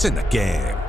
It's in the game.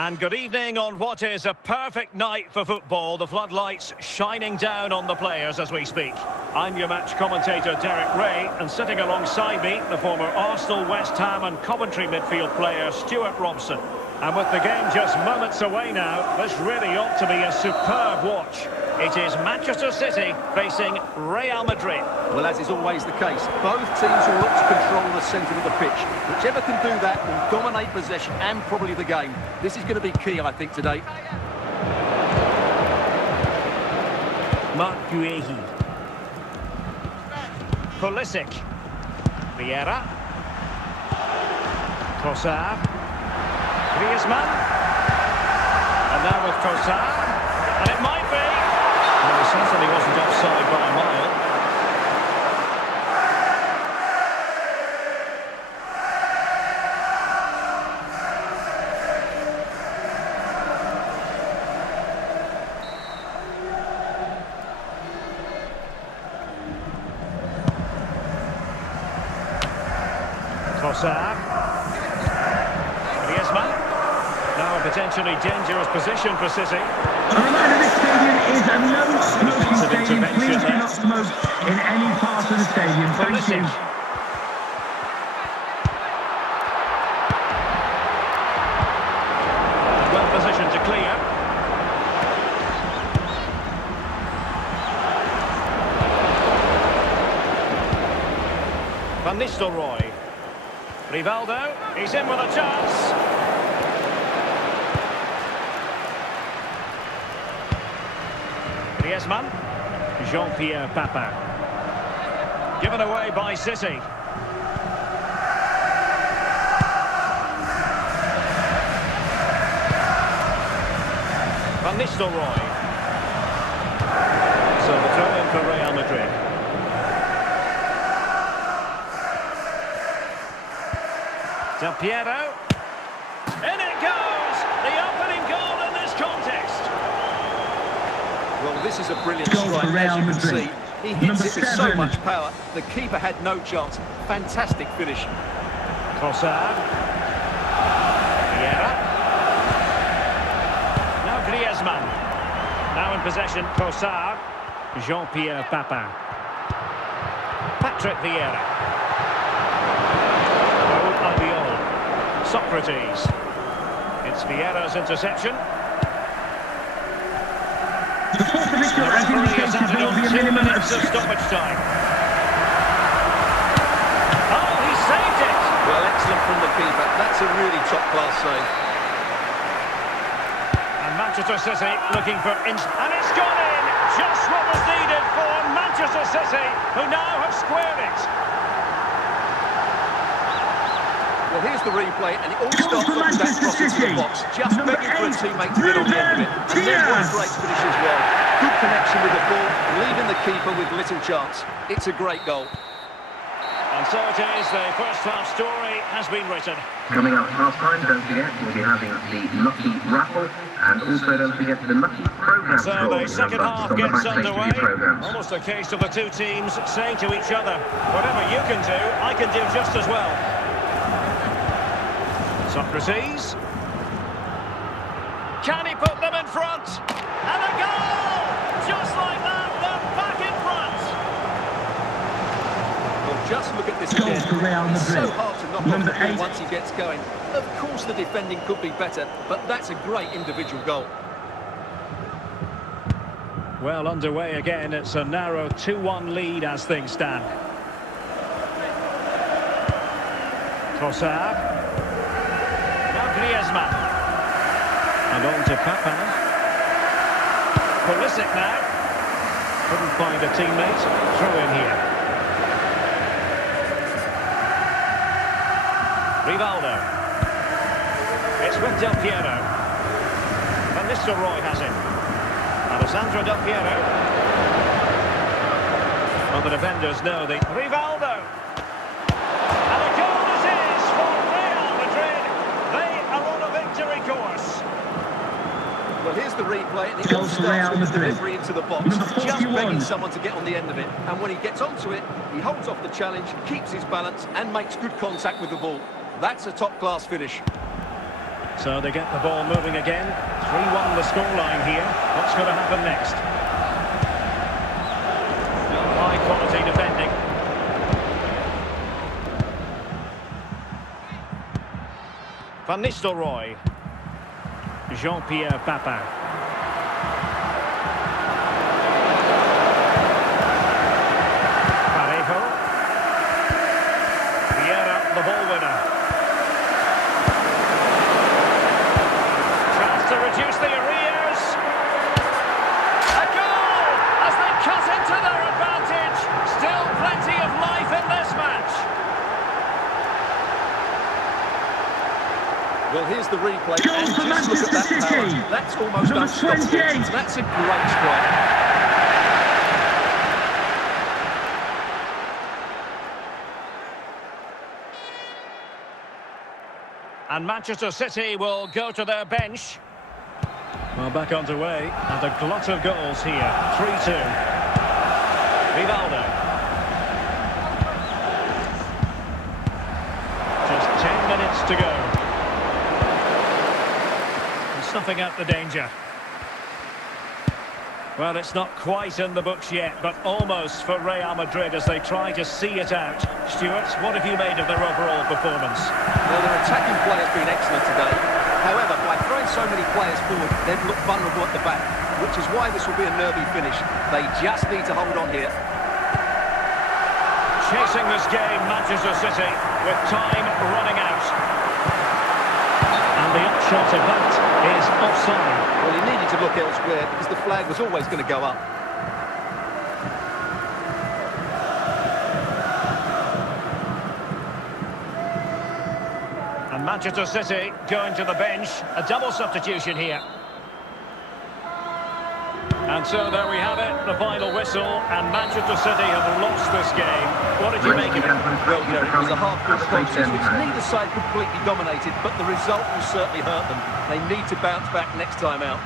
And good evening on what is a perfect night for football. The floodlights shining down on the players as we speak. I'm your match commentator Derek Ray, and sitting alongside me, the former Arsenal, West Ham and Coventry midfield player Stuart Robson. And with the game just moments away now, this really ought to be a superb watch. It is Manchester City facing Real Madrid. Well, as is always the case, both teams will look to control the centre of the pitch. Whichever can do that will dominate possession and probably the game. This is going to be key, I think, today. Mark Guehi. Pulisic. Vieira. Trossard. Griezmann. And now with Trossard. And it might be. Well, he certainly wasn't offside by a mile. Trossard. Griezmann. Now a potentially dangerous position for City. A reminder, this stadium is a no-smoking stadium. Please do not smoke in any part of the stadium. Thank you. Well positioned to clear. Van Nistelrooy. Rivaldo, he's in with a chance. Griezmann. Jean-Pierre Papin. Given away by City. Van Nistelrooy. So the throw in for Real Madrid. Del Piero. In it goes! The opening goal in this contest. Well, this is a brilliant strike, as you can see. He hits it with so much power. The keeper had no chance. Fantastic finish. Trossard. Vieira. Now Griezmann. Now in possession, Trossard. Jean-Pierre Papin. Patrick Vieira. Socrates. It's Vieira's interception. The fourth official has indicated there will be a minimum of stoppage time. Oh, he saved it! Well, excellent from the keeper. That's a really top-class save. And Manchester City looking for and it's gone in! Just what was needed for Manchester City, who now have squared it. Well, here's the replay, and it all starts off with that cross into the box. Just begging for a teammate to get on the end of it. And then what a great finish as well. Good connection with the ball, leaving the keeper with little chance. It's a great goal. And so it is, the first half story has been written. Coming up half time, don't forget, we'll be having the Lucky Raffle, and also don't forget the Lucky Programme. So the second half gets underway. Almost a case of the two teams saying to each other, whatever you can do, I can do just as well. Socrates. Can he put them in front? And a goal! Just like that, they're back in front. Well, just look at this again. It's so hard to knock off the ball once he gets going. Of course the defending could be better, but that's a great individual goal. Well, underway again. It's a narrow 2-1 lead as things stand. Trossard. Griezmann. And on to Papin. Pulisic now. Couldn't find a teammate. Throw in here. Rivaldo. It's with Del Piero. Van Nistelrooy has it. Alessandro Del Piero. Well, the defenders know the Rivaldo. And a goal it is for Real Madrid. They are on a victory course. Well, here's the replay, and it all starts with the delivery into the box. Just begging someone to get on the end of it. And when he gets onto it, he holds off the challenge, keeps his balance, and makes good contact with the ball. That's a top-class finish. So they get the ball moving again. 3-1 the scoreline here. What's going to happen next? High quality defending. Van Nistelrooy. Jean-Pierre Papin. Parejo. Vieira, the ball winner. Chance to reduce the arrears. A goal as they cut into their advantage. Still plenty of life in this match. Well, here's the replay. Goal And for just look at Manchester that City. power. That's almost Number unstoppable. 28. That's a great strike. And Manchester City will go to their bench. Well, back underway, and a glut of goals here. 3-2. Rivaldo. Just 10 minutes to go. And snuffing out the danger. Well, it's not quite in the books yet, but almost for Real Madrid as they try to see it out. Stuart, what have you made of their overall performance? Well, their attacking play has been excellent today. However, by throwing so many players forward, they've looked vulnerable at the back, which is why this will be a nervy finish. They just need to hold on here. Chasing this game, Manchester City, with time running out. And the upshot of that is offside. Well, he needed to look elsewhere because the flag was always going to go up. And Manchester City going to the bench. A double substitution here. And so there we have it, the final whistle, and Manchester City have lost this game. What did you make of it? Well, you know, it was a half-full contest, which neither side completely dominated, but the result will certainly hurt them. They need to bounce back next time out.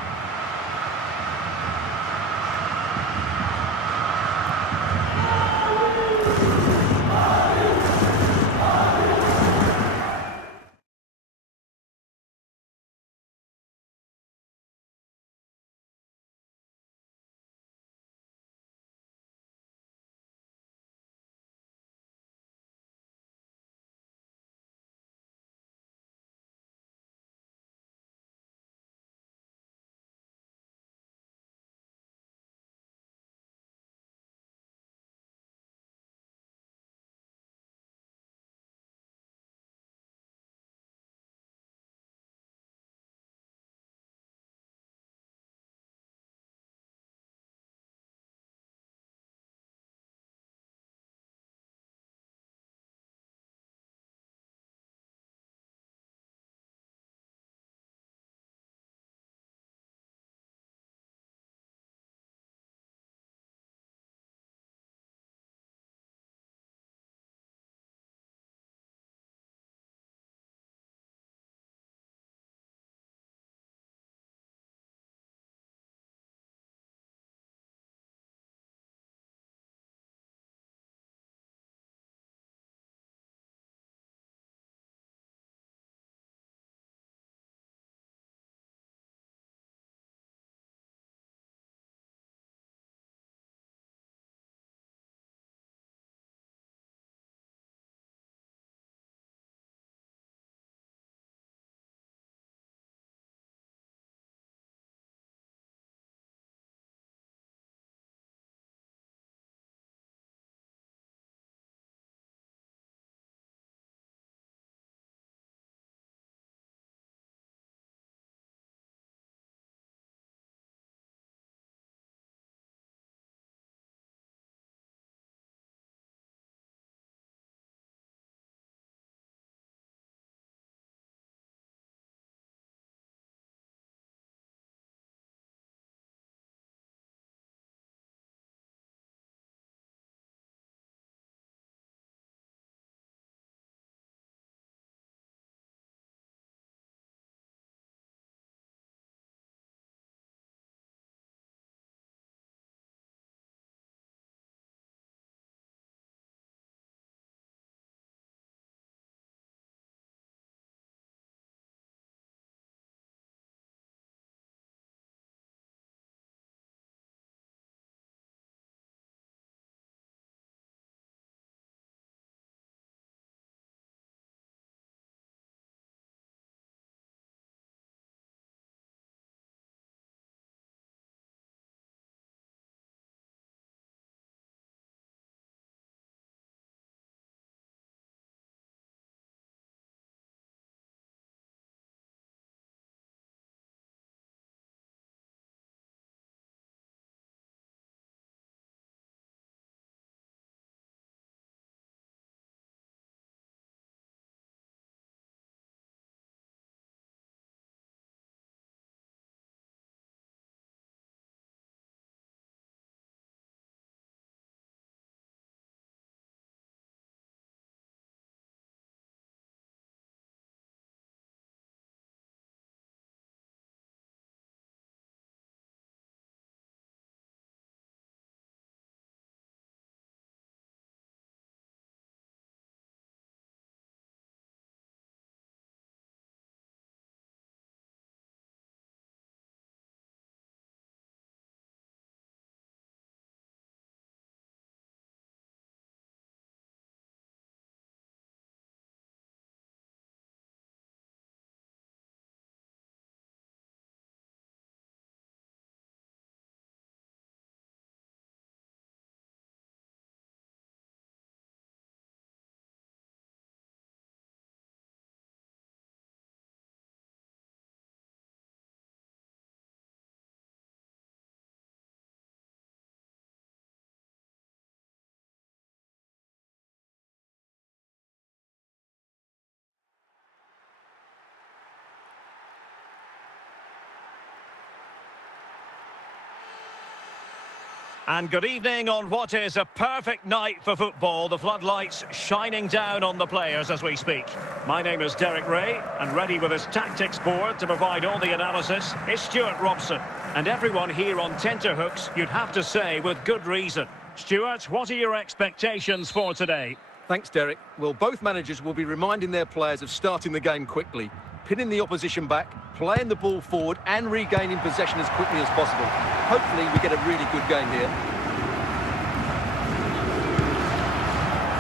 And good evening on what is a perfect night for football. The floodlights shining down on the players as we speak. My name is Derek Ray, and ready with his tactics board to provide all the analysis is Stuart Robson. And everyone here on tenterhooks, you'd have to say with good reason. Stuart, what are your expectations for today? Thanks, Derek. Well, both managers will be reminding their players of starting the game quickly, pinning the opposition back, playing the ball forward and regaining possession as quickly as possible. Hopefully we get a really good game here.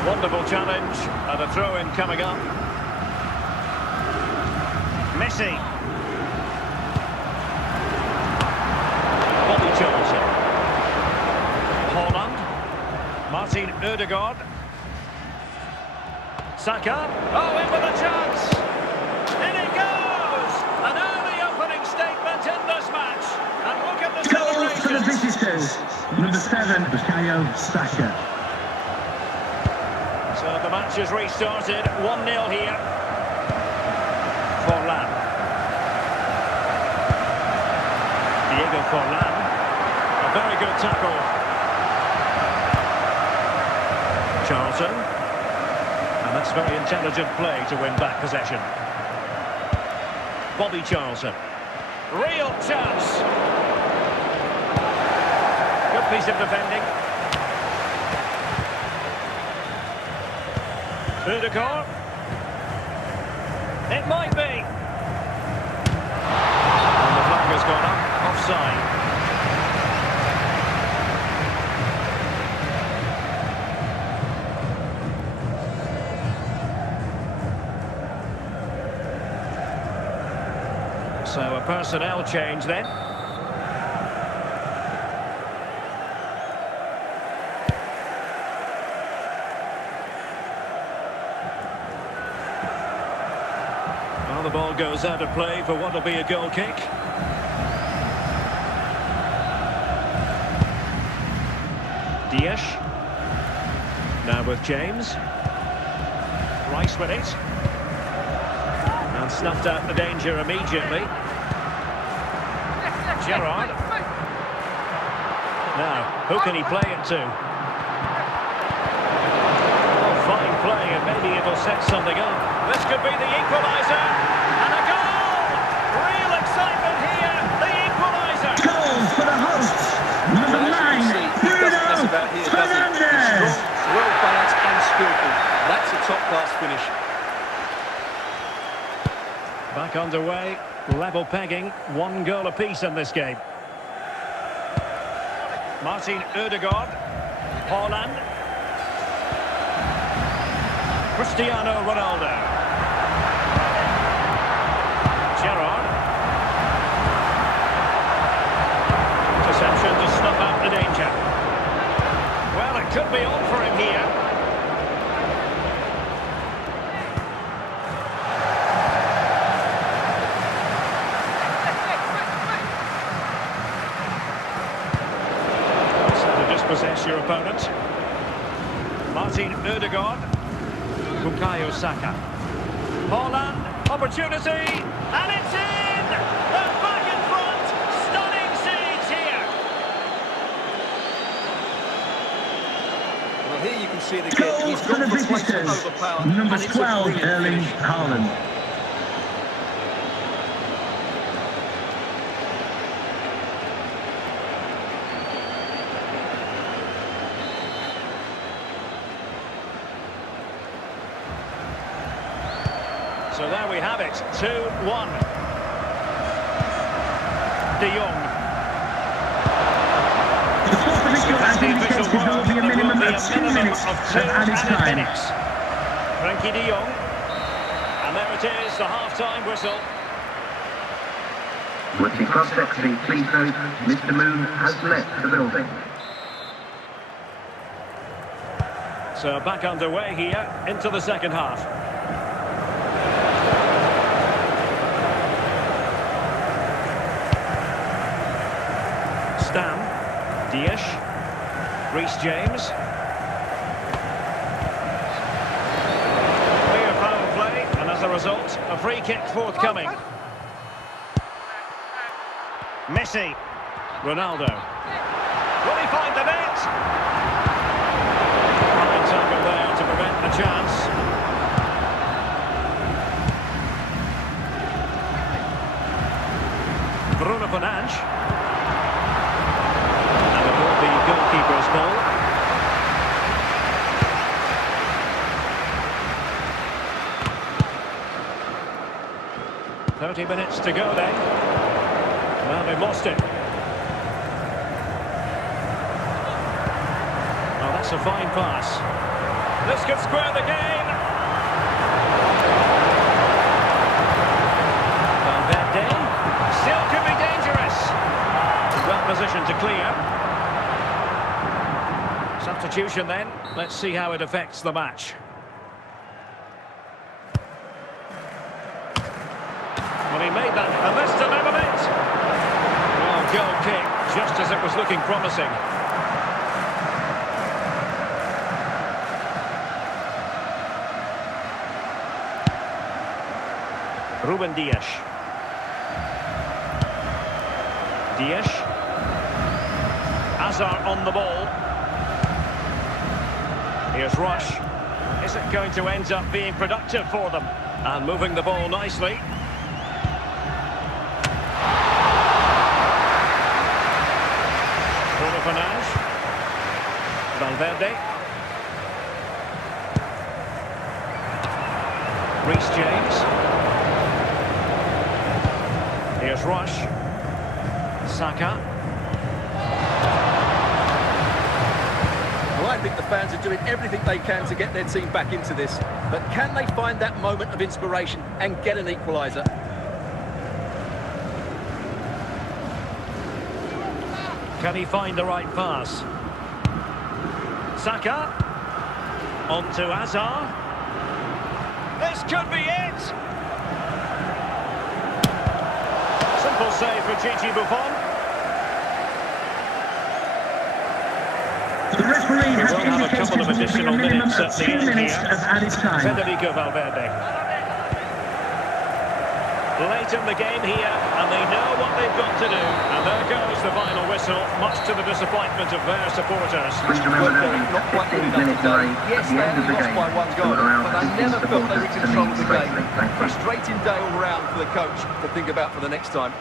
Wonderful challenge, and a throw-in coming up. Messi. Bobby Johnson. Holland. Martin Ødegaard. Saka. Oh, in with a chance. In it goes! An early opening statement in this match. And look at the Goal for the celebrations. visitors. Number 7, Bukayo Saka. So the match is restarted. 1-0 here. Forlan. Diego Forlan. A very good tackle. Charlton. And that's very intelligent play to win back possession. Bobby Charlton. Real chance. Good piece of defending. Ødegaard. It might be. And the flag has gone up. Offside. So a personnel change then. Well, the ball goes out of play for what will be a goal kick. Dias. Now with James. Rice with it. And snuffed out the danger immediately. Gerrard. Now, who can he play it to? Oh, fine play, and maybe it'll set something up. This could be the equaliser. And a goal! Real excitement here. The equaliser. Goal for the hosts. Number 9, Bruno Fernandes. Well balanced and skillful. That's a top-class finish. Back underway. Level pegging. 1 goal apiece in this game. Martin Ødegaard. Holland. Cristiano Ronaldo. Gerrard. Interception to snuff out the danger. Well, it could be on for him here. Possess your opponent. Martin Ødegaard. Bukayo Saka. Holland, opportunity, and it's in! They're back in front! Stunning scenes here! Well, here you can see it again. Goal He's for the gone for place to visitors. overpower. Number and it's a 12, brilliant Erling finish. Haaland. So there we have it, 2-1. De Jong. The fourth official has The indicated official there will word, be a there minimum will be of a 2 minimum minutes of of 2 added added time. minutes. Frankie de Jong. And there it is, the half-time whistle. Watching cross-sectioning, please note, Mr. Moon has left the building. So back underway here, into the second half. Stam. Dias. Reece James. Clear foul play, and as a result, a free kick forthcoming. Messi. Ronaldo. Will he find the net? Fine tackle there to prevent the chance. Bruno Fernandes. And it will be goalkeeper's ball. Minutes to go then. Well, they've lost it. Oh, that's a fine pass. This could square the game. Valverde still could be dangerous. Well positioned to clear. Substitution then. Let's see how it affects the match. Well, he made that, and this to level it. Well, goal kick, just as it was looking promising. Ruben Dias. Dias. Hazard on the ball. Here's Rush. Is it going to end up being productive for them? And moving the ball nicely. Bruno Fernandes. Valverde. Reece James. Here's Rush. Saka. Well, I think the fans are doing everything they can to get their team back into this. But can they find that moment of inspiration and get an equaliser? Can he find the right pass? Saka. On to Hazard. This could be it! Simple save for Gigi Buffon. The referee has We'll have a couple of indicated additional a minimum minutes of at the 2 end minutes here. of added time. Federico Valverde. Late in the game here, and they know what they've got to do. And there goes the final whistle, much to the disappointment of their supporters. Not quite good enough today. Yes, they only lost by 1 goal, but I never felt they were in control of the game. Frustrating day all round for the coach to think about for the next time.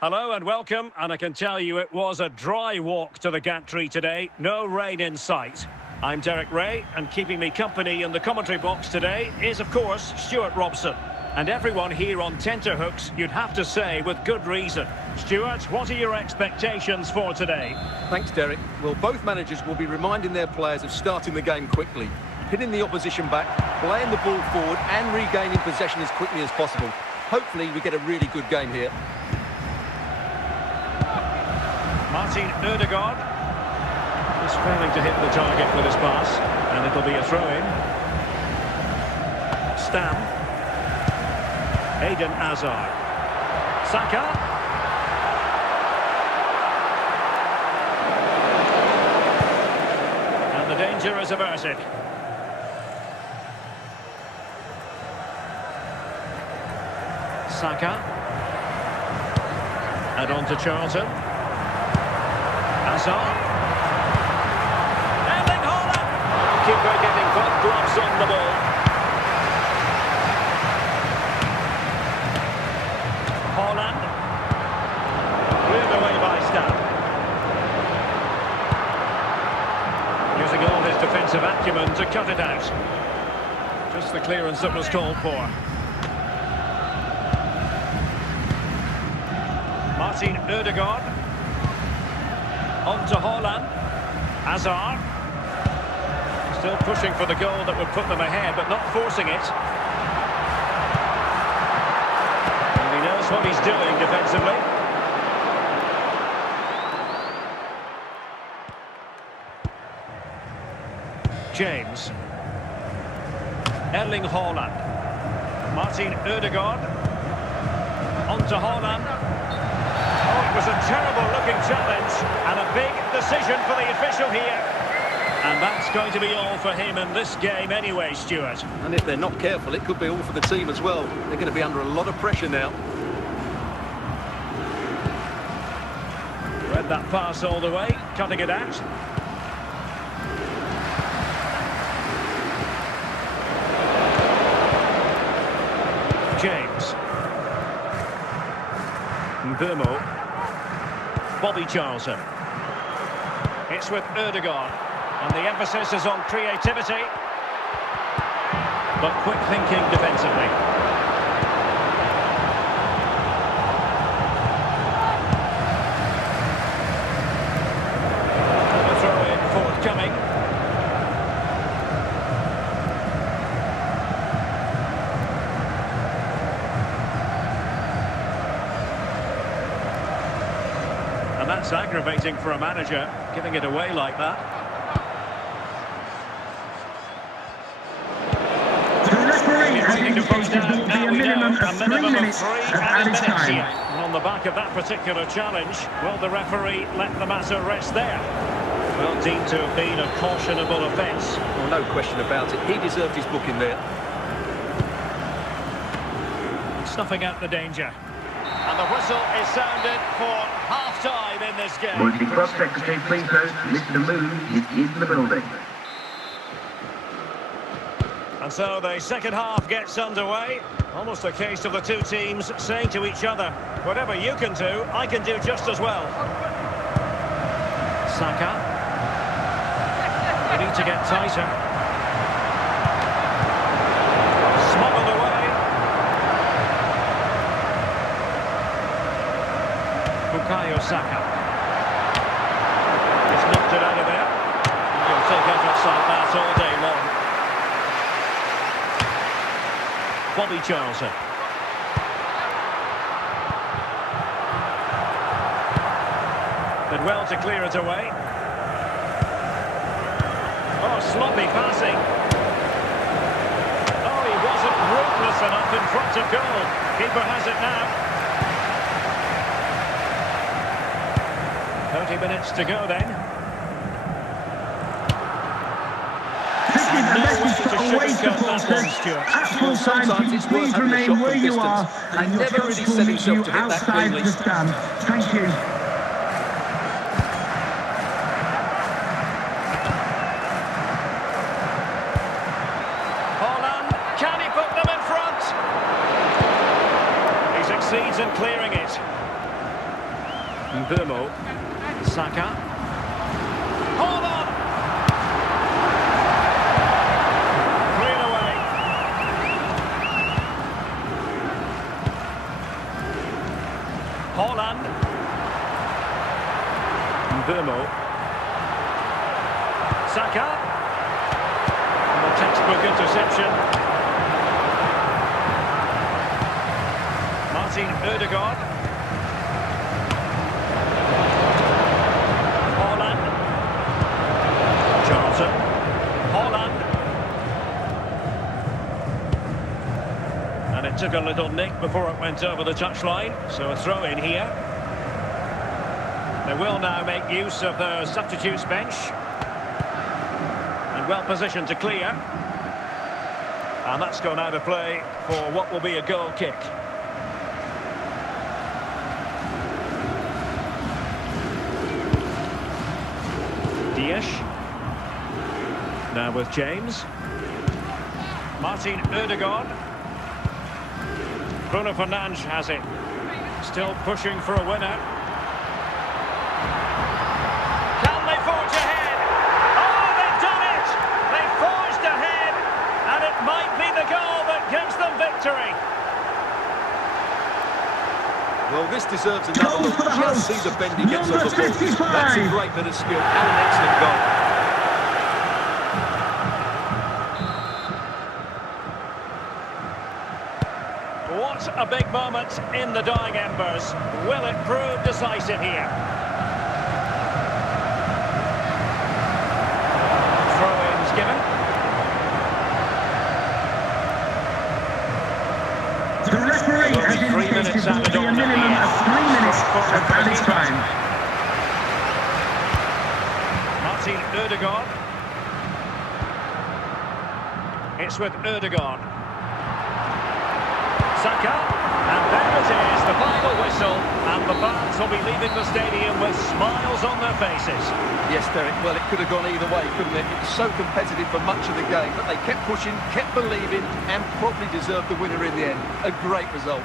Hello and welcome, and I can tell you it was a dry walk to the gantry today, no rain in sight. I'm Derek Ray, and keeping me company in the commentary box today is, of course, Stuart Robson. And everyone here on tenterhooks, you'd have to say, with good reason. Stuart, what are your expectations for today? Thanks, Derek. Well, both managers will be reminding their players of starting the game quickly, hitting the opposition back, playing the ball forward and regaining possession as quickly as possible. Hopefully we get a really good game here. Martin Ødegaard is failing to hit the target with his pass, and it'll be a throw-in. Stam. Eden Hazard. Saka. And the danger is averted. Saka. And on to Charlton. Hazard. Erling Haaland. Keeper getting both gloves on the ball. Haaland. Cleared away by Stam. Using all his defensive acumen to cut it out. Just the clearance that was called for. Martin Ødegaard. On to Haaland. Hazard. Still pushing for the goal that would put them ahead, but not forcing it. And he knows what he's doing defensively. James. Erling Haaland. Martin Ødegaard. On to Haaland. Oh, it was a terrible-looking challenge and a big decision for the official here. And that's going to be all for him in this game anyway, Stuart. And if they're not careful, it could be all for the team as well. They're going to be under a lot of pressure now. Read that pass all the way, cutting it out. James. Mbeumo. Bobby Charlton. It's with Ødegaard. And the emphasis is on creativity. But quick thinking defensively. The throw-in forthcoming. And that's aggravating for a manager, giving it away like that. The referee has indicated there will be a minimum of 3 minutes of added time. And on the back of that particular challenge, well, the referee let the matter rest there. Well, deemed to have been a cautionable offence. Well, no question about it. He deserved his booking there. Snuffing out the danger. And the whistle is sounded for half-time in this game. Would the Club Secretary please note Mr. Moon is in the building. And so the second half gets underway. Almost a case of the two teams saying to each other, whatever you can do, I can do just as well. Saka. They need to get tighter. Smuggled away. Bukayo Saka. He's knocked it out of there. He'll take efforts like that all day long. Bobby Charlton. Did well to clear it away. Oh, sloppy passing. Oh, he wasn't ruthless enough in front of goal. Keeper has it now. 30 minutes to go then. This is a message to away supporters. At full time, please remain where you are and your coach will meet you outside the stand. Thank you. Haaland, can he put them in front? He succeeds in clearing it. Mbeumo. Saka. Haaland! Cleared away. Haaland. Mbeumo. Saka. And the textbook interception. Martin Ødegaard. Haaland. And it took a little nick before it went over the touchline, so a throw in here. They will now make use of their substitutes bench. And well positioned to clear. And that's gone out of play for what will be a goal kick. Ziyech. Now with James. Martin Ødegaard. Bruno Fernandes has it. Still pushing for a winner. Can they forge ahead? Oh, they've done it! They forged ahead, and it might be the goal that gives them victory. Well, this deserves another look. Just see the bend he gets on the ball. 55. That's a great bit of skill and an excellent goal. What a big moment in the dying embers. Will it prove decisive here? Throw-ins given. The referee has Only 3 indicated minutes there will added be a on at minimum the of 3 minutes of added time. Martin Ødegaard. It's with Ødegaard. Saka, and there it is, the final whistle, and the fans will be leaving the stadium with smiles on their faces. Yes, Derek, well, it could have gone either way, couldn't it? It was so competitive for much of the game, but they kept pushing, kept believing, and probably deserved the winner in the end. A great result.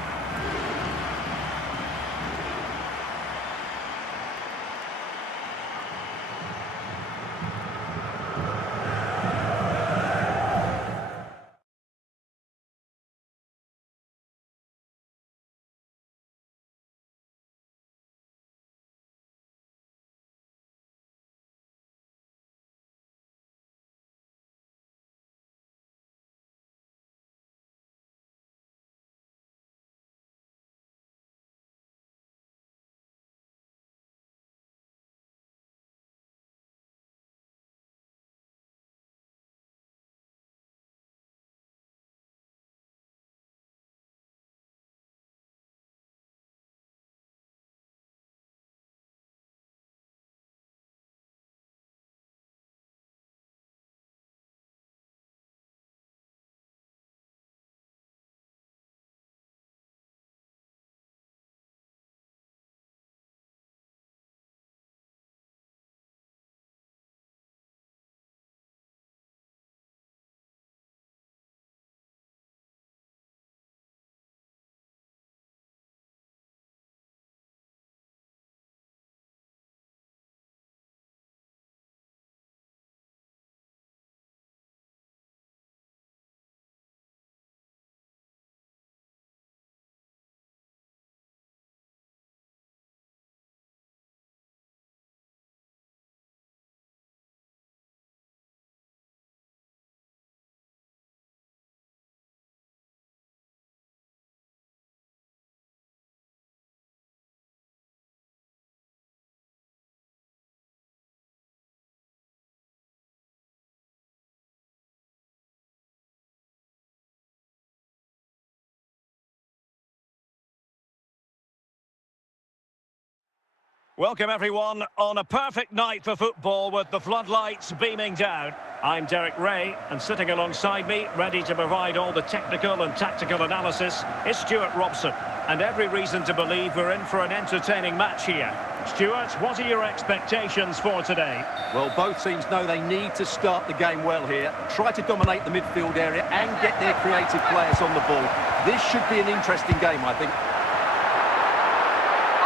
Welcome everyone on a perfect night for football with the floodlights beaming down. I'm Derek Ray, and sitting alongside me, ready to provide all the technical and tactical analysis, is Stuart Robson. And every reason to believe we're in for an entertaining match here. Stuart, what are your expectations for today? Well, both teams know they need to start the game well here, try to dominate the midfield area and get their creative players on the ball. This should be an interesting game, I think.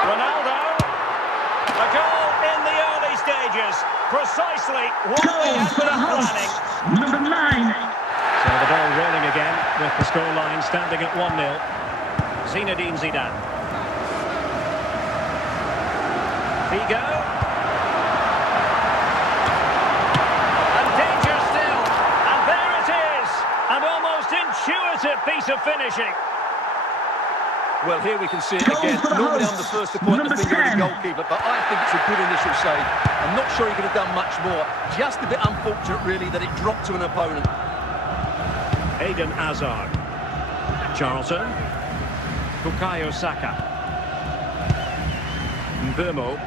Ronaldo. A goal in the early stages. Precisely what we Goal had for the been planning. hosts, number 9. So the ball rolling again with the scoreline standing at 1-0. Zinedine Zidane. Figo. And danger still. And there it is. An almost intuitive piece of finishing. Well, here we can see it again. Normally I'm the first to point the finger at the goalkeeper, but I think it's a good initial save. I'm not sure he could have done much more. Just a bit unfortunate, really, that it dropped to an opponent. Eden Hazard. Charlton. Bukayo Saka. Mbeumo.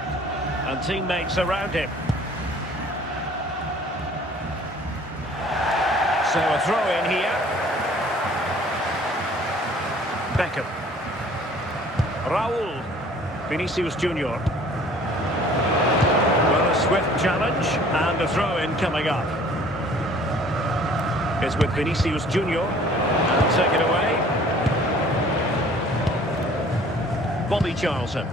And teammates around him. So a throw in here. Beckham. Raul. Vinicius Junior. Well, a swift challenge and a throw-in coming up. It's with Vinicius Junior and taken away. Bobby Charlton.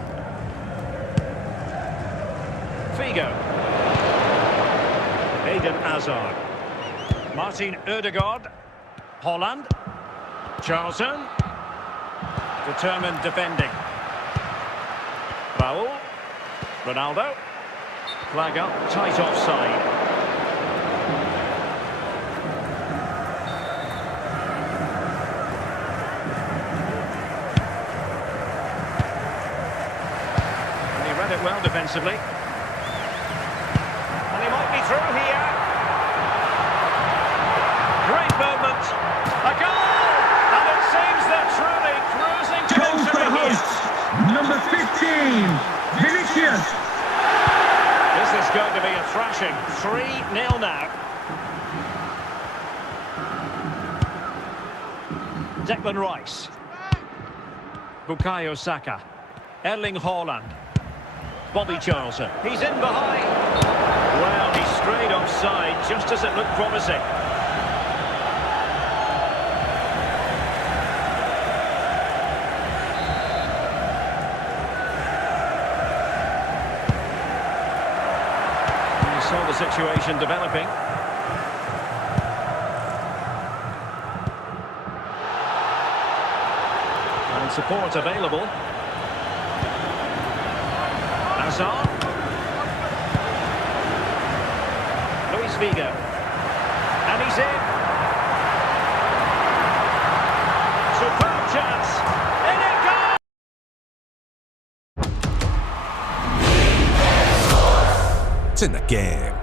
Figo. Eden Hazard. Martin Ødegaard. Holland. Charlton. Determined defending. Raul. Ronaldo. Flag up, tight offside. And he read it well defensively. And he might be through here. Great movement. A goal! And it seems they're truly cruising to Goal for victory here. hosts, number 15, Vinicius. This is going to be a thrashing. 3-0 now. Declan Rice. Bukayo Saka. Erling Haaland. Bobby Charlton. He's in behind. Well, he strayed offside just as it looked promising. Saw the situation developing. And support available. Hazard. Luis Figo. And he's in. Superb chance. In it goes! It's in the game.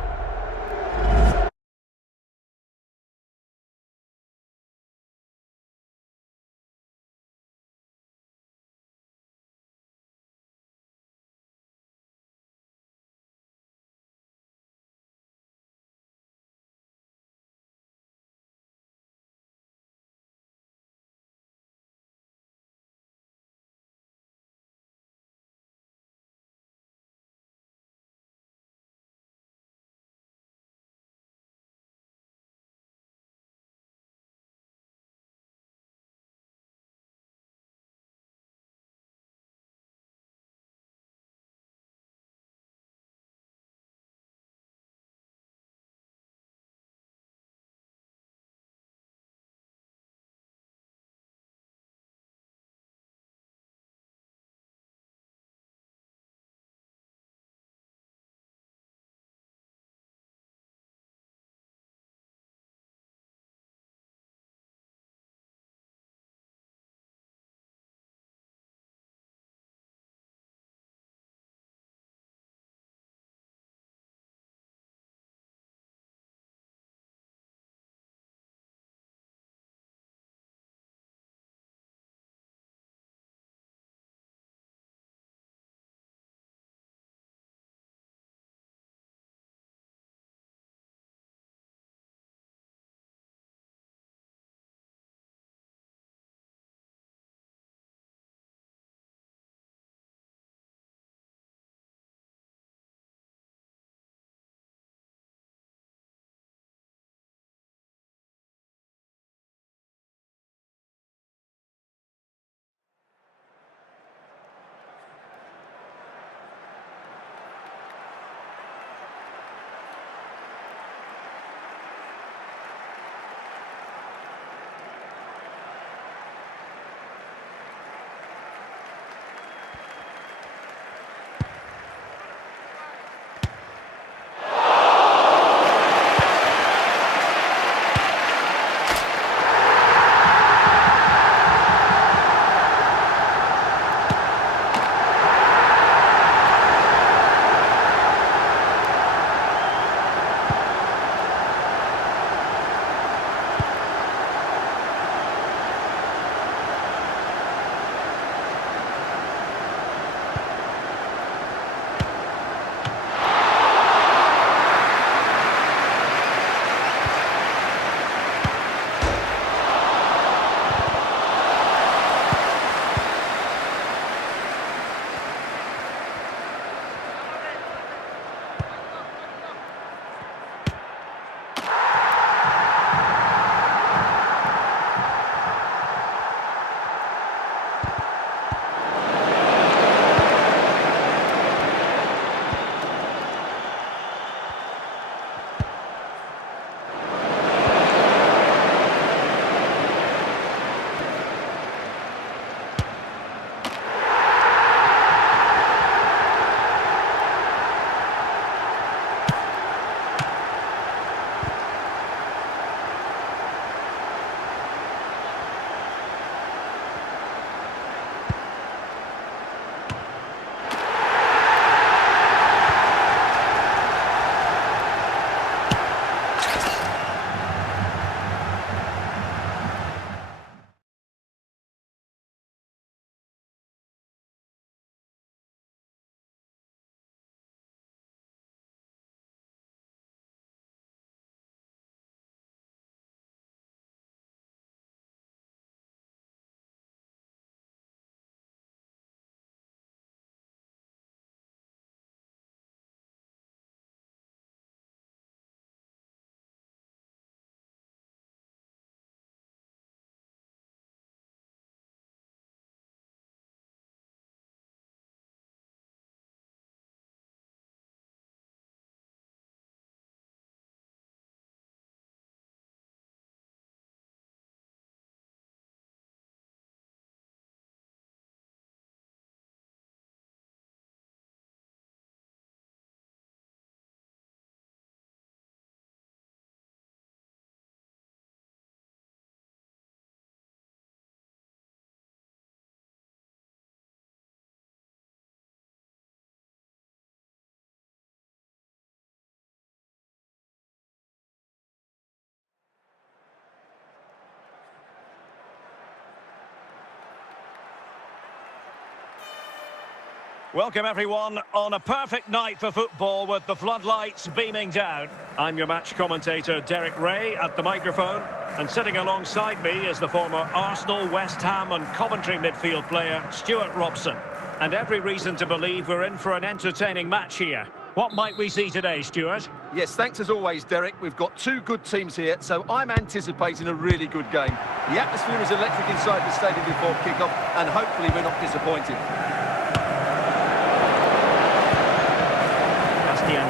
Welcome everyone on a perfect night for football with the floodlights beaming down. I'm your match commentator Derek Ray at the microphone, and sitting alongside me is the former Arsenal, West Ham and Coventry midfield player Stuart Robson. And every reason to believe we're in for an entertaining match here. What might we see today, Stuart? Yes, thanks as always, Derek. We've got two good teams here, so I'm anticipating a really good game. The atmosphere is electric inside the stadium before kick-off, and hopefully we're not disappointed.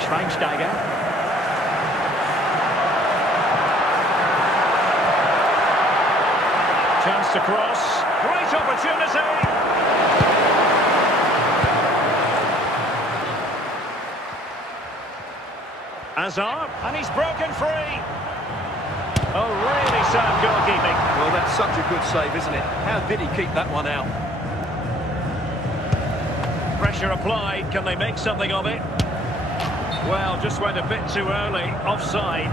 Schweinsteiger. Chance to cross. Great opportunity. Hazard, and he's broken free. Oh, really sound goalkeeping. Well, that's such a good save, isn't it? How did he keep that one out? Pressure applied. Can they make something of it? Well, just went a bit too early. Offside.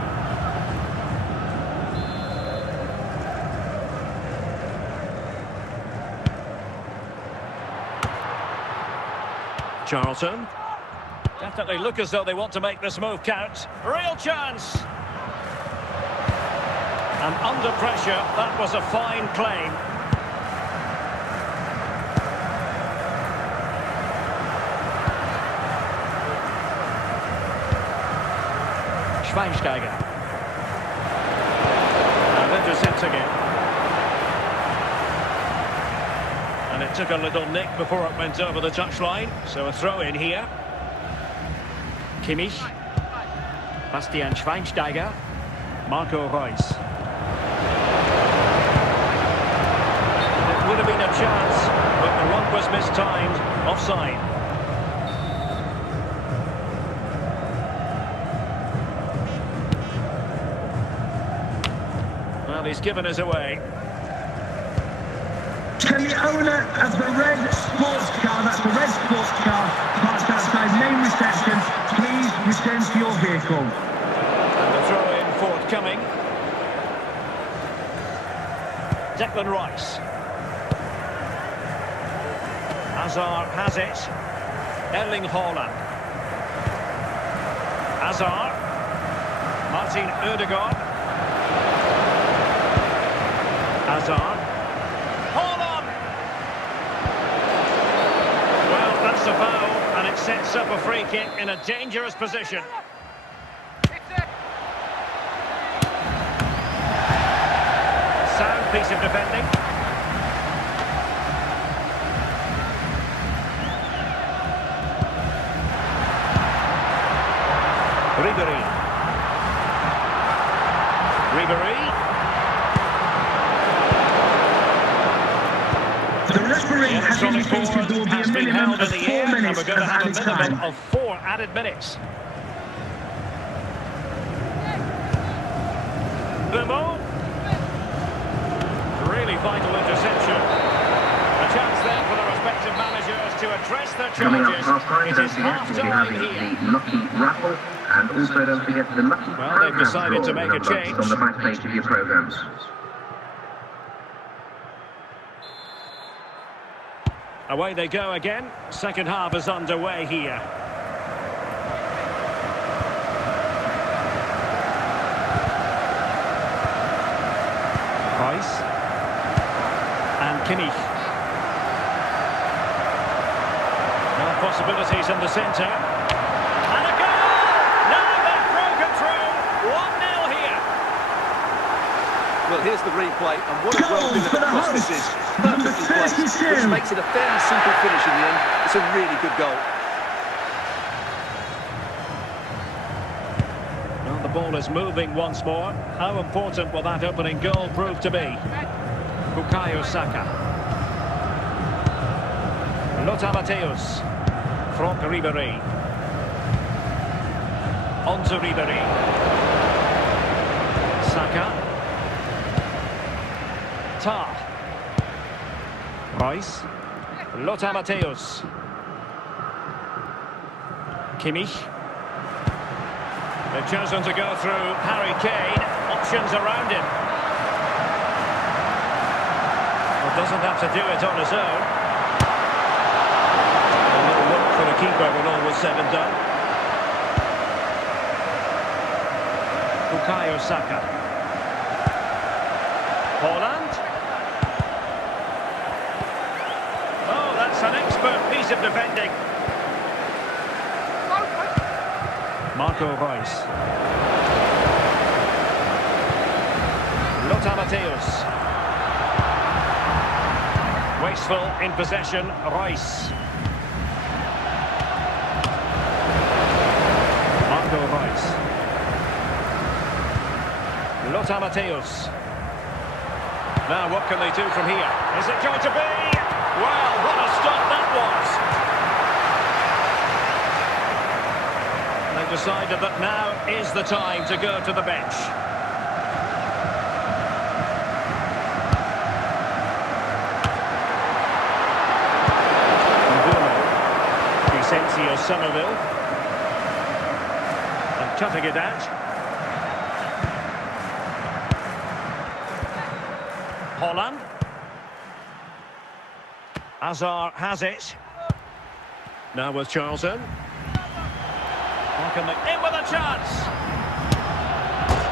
Charlton. Definitely look as though they want to make this move count. Real chance. And under pressure, that was a fine claim. Schweinsteiger. And intercepting it. And it took a little nick before it went over the touchline. So a throw in here. Kimmich. Bastian Schweinsteiger. Marco Reus. It would have been a chance, but the run was mistimed. Offside. He's given us away. Can the owner of the red sports car, that's the red sports car, parked outside main reception, please return to your vehicle? And the throw-in forthcoming. Declan Rice. Hazard has it. Erling Haaland. Hazard. Martin Ødegaard. Hazard. Haaland! Well, that's a foul, and it sets up a free kick in a dangerous position. Sound piece of defending. Ribery. The referee has indicated there will be a minimum of 4 minutes of added time. Of 4 added minutes. Bemo. Really vital interception. A chance then for the respective managers to address their Coming up challenges. half-time, It don't is forget we'll be half-time having here. the Lucky Raffle, and also don't forget the Lucky Well, they've decided to make a Programme change. on the back page of your programmes. Away they go again. Second half is underway here. Reus. And Kimmich. Now possibilities in the centre. And a goal! Now they've broken through. 1-0 here. Well, here's the replay, and what a Goal well-delivered for the cross this hosts. is. Number Perfectly placed, 32. which makes it a fairly simple finish in the end. It's a really good goal. Well, the ball is moving once more. How important will that opening goal prove to be? Bukayo Saka. Lothar Matthäus. Franck Ribéry. On to Ribéry. Saka. Tah. Reus. Lothar Matthäus. Kimmich. They've chosen to go through Harry Kane. Options around him. Well, doesn't have to do it on his own. A little look keeper when all was said and done. Bukayo Saka. Holland. Oh, that's an expert piece of defending. Marco Reus. Lothar Matthäus. Wasteful in possession, Reus. Marco Reus. Lothar Matthäus. Now what can they do from here? Is it going to be? Well, what a stop that was! They've decided that now is the time to go to the bench. Vicentio Somerville. And cutting it out. Holland. Hazard has it. Now with Charlton. In with a chance.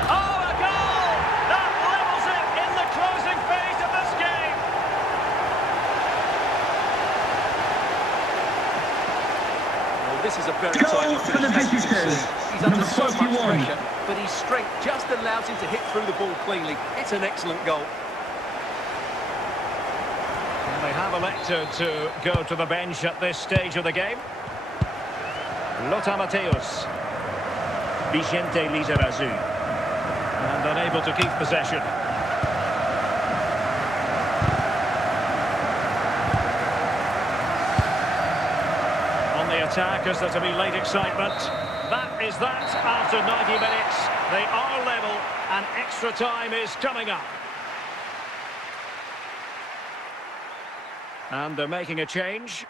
Oh, a goal! That levels it in the closing phase of this game. Well, this is a very tightly finished match. He's under so much pressure, but his strength just allows him to hit through the ball cleanly. It's an excellent goal. And they have elected to go to the bench at this stage of the game. Lothar Matthäus. Vicente Lizarazu. And unable to keep possession. On the attack, is there to be late excitement? That is that after 90 minutes. They are level and extra time is coming up. And they're making a change.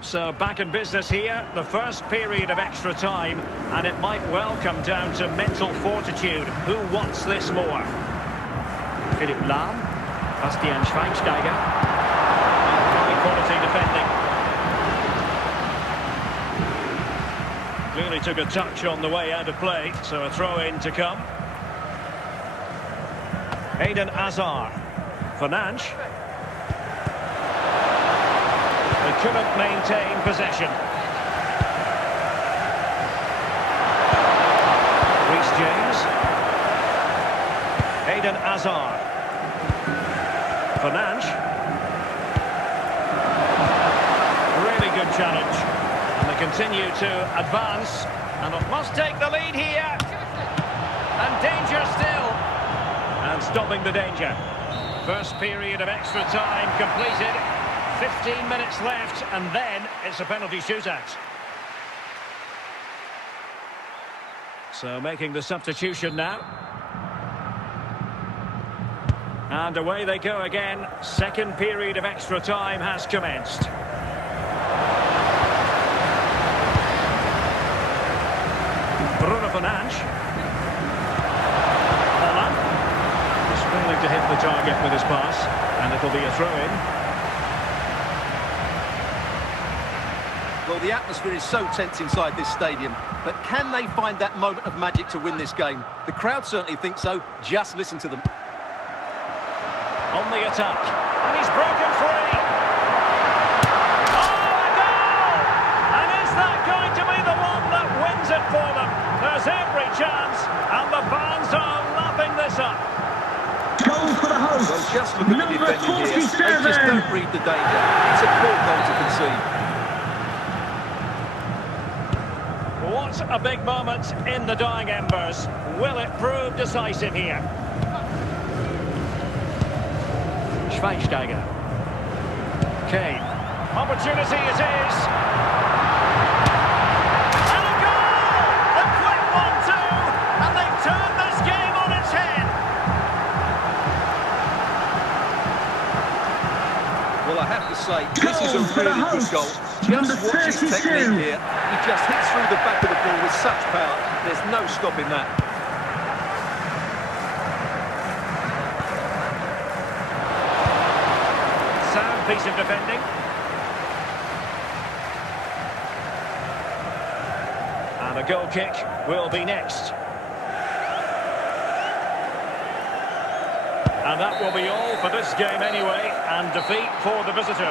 So back in business here, the first period of extra time, and it might well come down to mental fortitude. Who wants this more? Philipp Lahm, Bastian Schweinsteiger. High quality defending. Clearly took a touch on the way out of play, so a throw-in to come. Eden Hazard. Fernandes. They couldn't maintain possession. Reece James. Eden Hazard. Fernandes. Really good challenge. And they continue to advance. And it must take the lead here. And danger still. And stopping the danger. First period of extra time completed. 15 minutes left, and then it's a penalty shootout. So making the substitution now. And away they go again. Second period of extra time has commenced. Bruno Fernandes. Holland. Just failing to hit the target with his pass, and it'll be a throw-in. Well, the atmosphere is so tense inside this stadium, but can they find that moment of magic to win this game? The crowd certainly think so. Just listen to them. On the attack, and he's broken free. Oh, a goal! And is that going to be the one that wins it for them? There's every chance, and the fans are lapping this up. Goal for the host. Well, just look at the defending here. They just don't read the danger. It's a poor goal to concede. What a big moment in the dying embers. Will it prove decisive here? Schweinsteiger. Kane. Opportunity it is. And a goal! A quick 1-2, and they've turned this game on its head. Well, I have to say, this is a really good goal. Just watch his technique here. He just hits through the back of the ball with such power. There's no stopping that. piece of defending. And a goal kick will be next. And that will be all for this game anyway, and defeat for the visitors.